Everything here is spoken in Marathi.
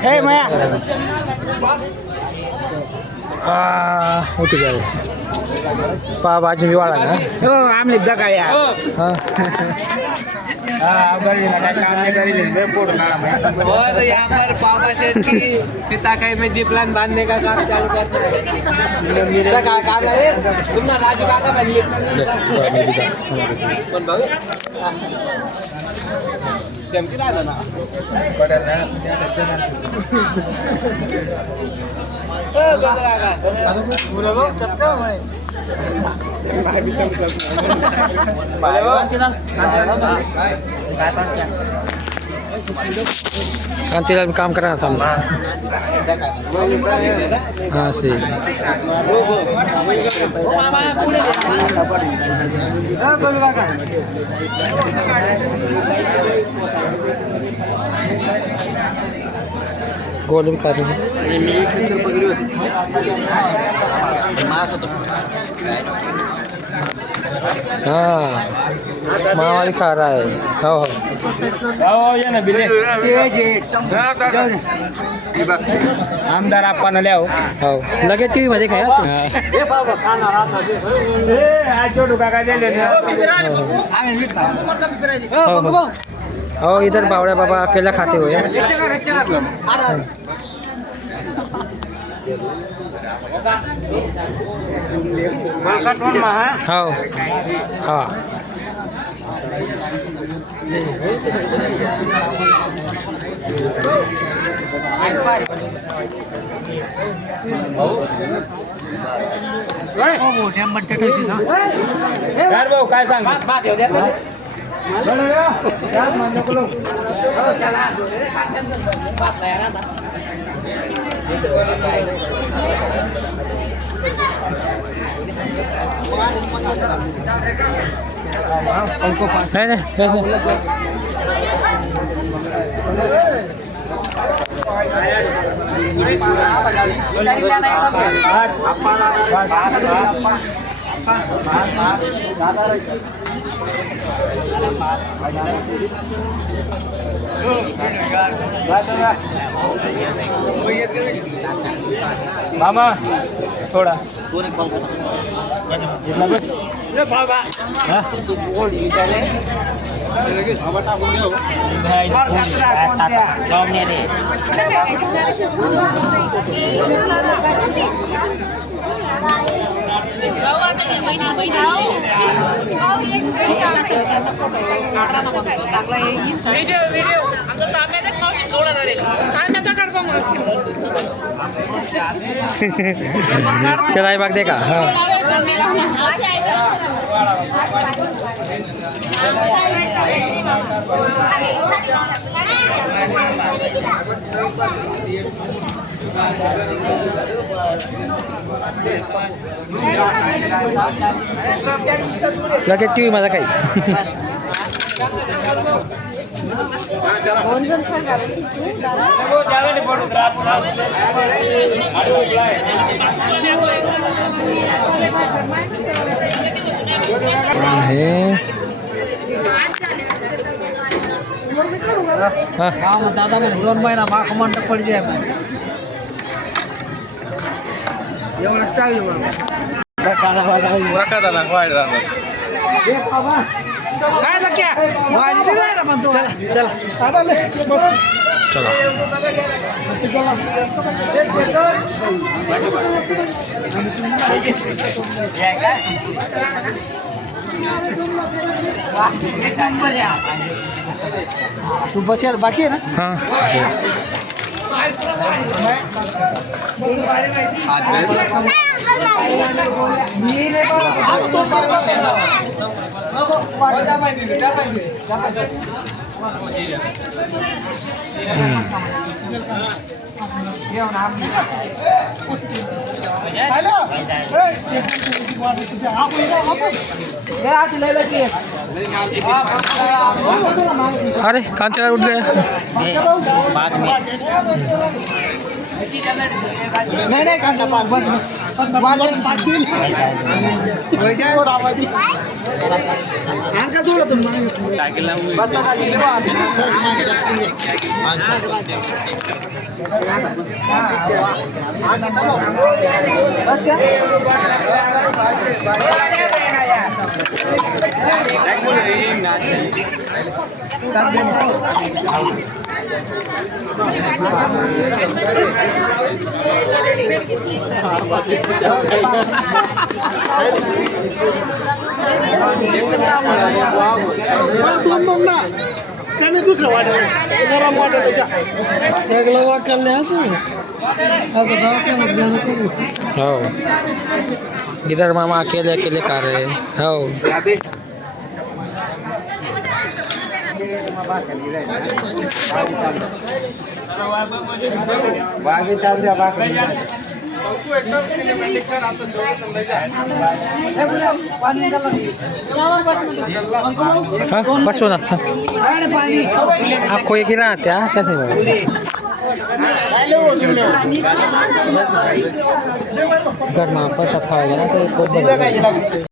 ए माया होते काय पावभाजी बी वाढा ना हो आमले दगाड्या हां और यहाँ पर पापा शेठ की सीताकाई में जिप लाइन बांधने का काम चालू करना है तुमने राजू काका बनिए चमकी राहिला ना कांतीला काम करा थांब हां से गोल भी कर रहे हाँ मावाली खा रहा है हो ये ना बिले आमदार आपण ल्याव हो लगे टीव्ही मध्ये काय हो इधर बावड़ा बाबा अकेला खाते हुए हाँ हाँ भाऊ काय सांग नहीं नहीं मामा थोड़ा चला बाग देखा हाँ लगे टीव्ही माझा काही दादा म्हणे 2 महिना माग मंडप पड जाय एवढं स्टाईल काय लक्या वाजली नाही रे म्हणतो चला चला तू बसेल बाकी आहे ना हाँ आज अरे कांचा उठ गया नाही नाही काढला बस का जोडा तुम्ही बस का त्याने दुसरं वाटत गरम वाटत एकला वाकले असं हो इधर मामा अकेले अकेले खा रहे हैं हो बागे चाल द्या बागे एकदम सिनेमॅटिक हाँ बस ना आपको एक ही रात है कैसे घर में पर सफा हो गया ना तो